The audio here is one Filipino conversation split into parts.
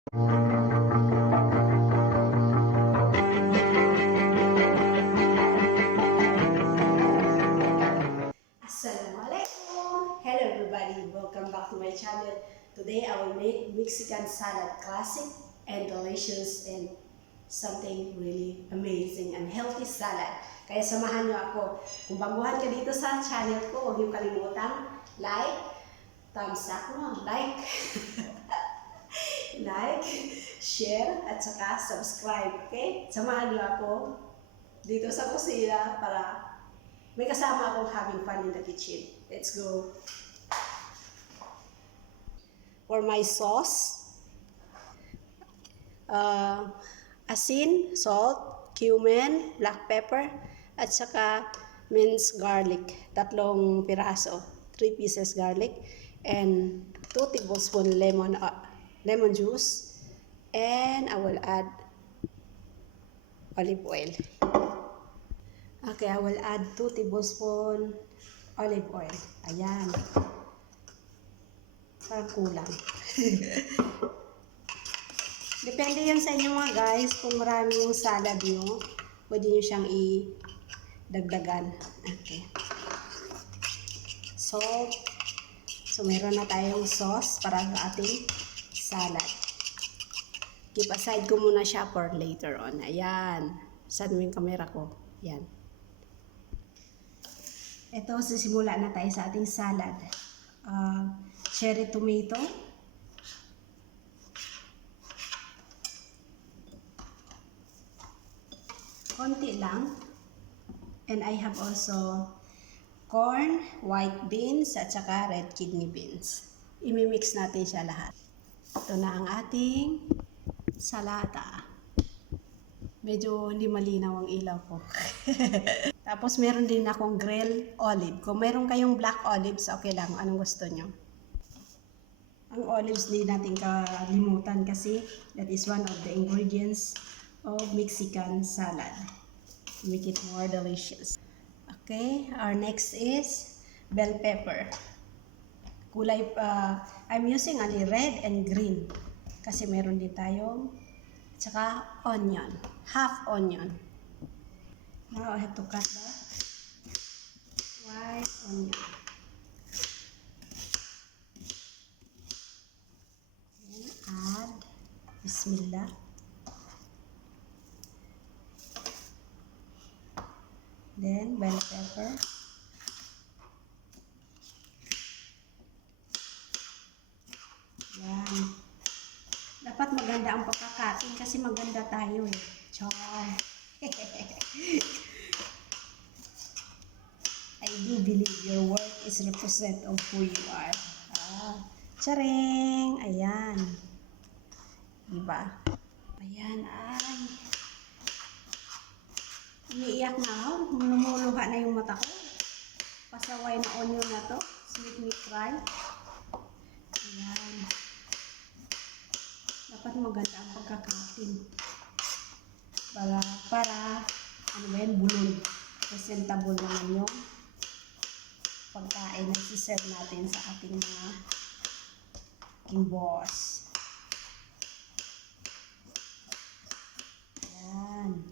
Asalamu Alaikum. Hello everybody, welcome back to my channel. Today I will make Mexican salad, classic and delicious and something really amazing and healthy salad. Kaya samahan niyo ako. Kung baguhan ka dito sa channel ko, huwag niyo kalimutan like, thumbs up mo, like, like, share at saka subscribe. Okay? Samahan niyo ako dito sa kusina para may kasama akong having fun in the kitchen. Let's go! For my sauce, asin, salt, cumin, black pepper, at saka minced garlic. 3 piraso, 3 pieces garlic, and 2 tablespoons lemon juice, and I will add olive oil. Okay, I will add 2 tablespoons olive oil. Ayan. Parang kulang. Depende yan sa inyo mga guys. Kung marami yung salad nyo, pwede nyo siyang i-dagdagan. Okay. Salt. So, meron na tayong sauce para sa ating salad. Keep aside ko muna siya for later on. Ayan. Saan mo yung camera ko? Ayan. Ito, sisimula na tayo sa ating salad. Cherry tomato. Konti lang. And I have also corn, white beans, at saka red kidney beans. Imimix natin siya lahat. Ito na ang ating salata. Medyo hindi malinaw ang ilaw ko. Tapos meron din akong grilled olive. Kung meron kayong black olives, okay lang. Anong gusto nyo? Ang olives din natin kalimutan kasi that is one of the ingredients of Mexican salad. To make it more delicious. Okay, our next is bell pepper. Kulay, I'm using only red and green. Kasi meron din tayong tsaka onion. Half onion. Now I have to cut the white onion. Then add bismillah. Then bell pepper. Yan. Dapat maganda ang pagkakatin kasi maganda tayo eh. Char. I do believe your work is represent of who you are. Charing! Ayan. Diba? Ayan, ay. Umiiyak na ako. Lumuluha na yung mata ko. Pasaway na onion na to. Sweet me cry. Ayan. Dapat maganda ang pagkakatin. Para ano ba yan, bulon. Presentable naman yung pagkain na siserve natin sa ating mga boss. Ayan.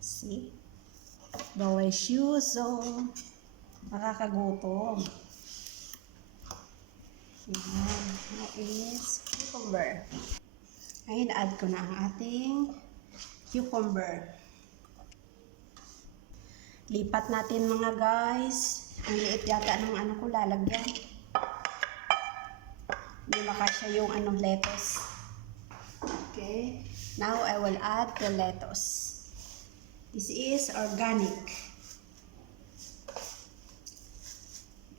See? Delicious. So, makakagutom. Ayan. That is cucumber. Ngayon, add ko na ang ating cucumber. Lipat natin mga guys. Ang liit yata ng ano ko lalagyan. Hindi makasya yung lettuce. Okay. Now I will add the lettuce. This is organic.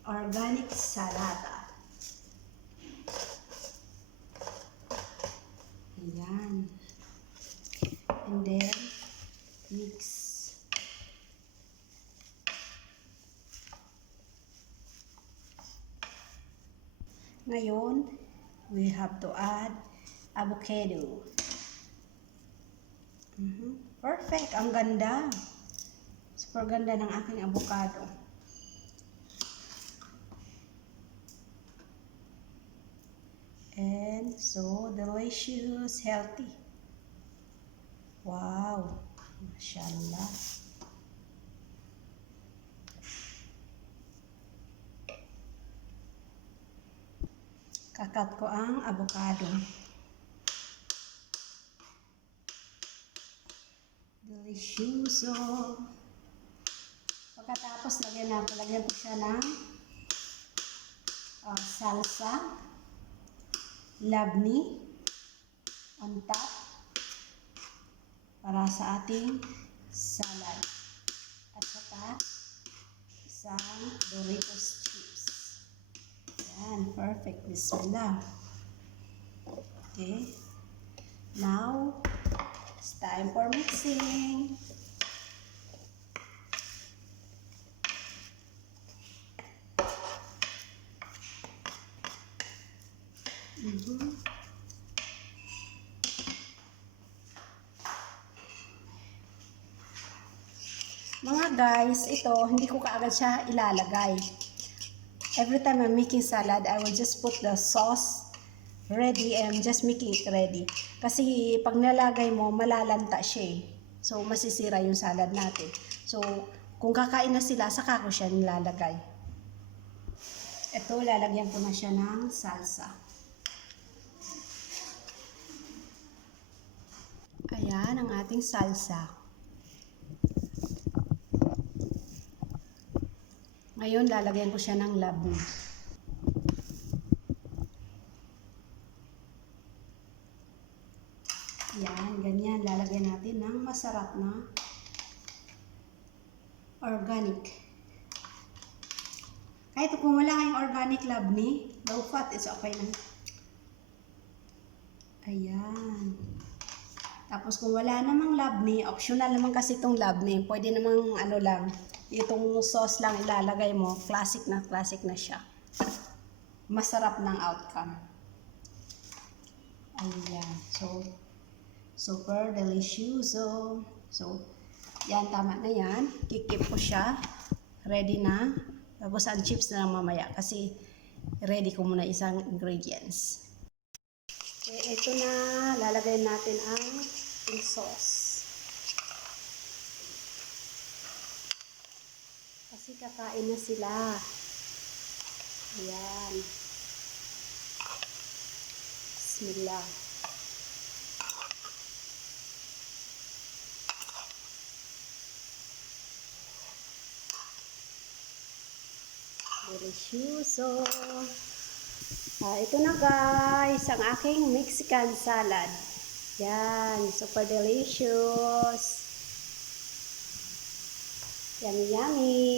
Organic salata. Ayan. And then mix. Ngayon, we have to add avocado. Perfect. Ang ganda. Super ganda ng aking avocado. And so delicious, healthy. Wow, mashallah. Kakat ko ang avocado. Delicioso. Pagkatapos lagyan ko siya ng salsa, labni on top para sa ating salad. At saka isang Doritos chips. Yan, perfect. Bismillah. Okay. Now, it's time for mixing. Mga guys, ito, hindi ko kaagad siya ilalagay. Every time I'm making salad, I will just put the sauce ready and just making it ready. Kasi pag nalagay mo, malalanta siya eh. So, masisira yung salad natin. So, kung kakain na sila, saka ko siya nilalagay. Ito, lalagyan ko na siya ng salsa. Ayan ang ating salsa. Ngayon, lalagyan ko siya ng labong. Yan, ganyan. Lalagyan natin ng masarap na organic. Kahit kung wala kayong organic labni, low fat, it's okay lang. Ayan. Tapos kung wala namang labni, optional naman kasi itong labni. Pwede namang ano lang, itong sauce lang ilalagay mo, classic na siya. Masarap ng outcome. Ayan. So, super delicious. So, yan, tama na yan. Kikip ko siya. Ready na. Tapos ang chips na lang mamaya kasi ready ko muna isang ingredients. Okay, ito na. Lalagay natin ang sauce. Kasi kakain na sila. Ayan. Bismillah. Delicioso. Ito na guys, ang aking Mexican salad. Yan, super delicious. Yummy, yummy.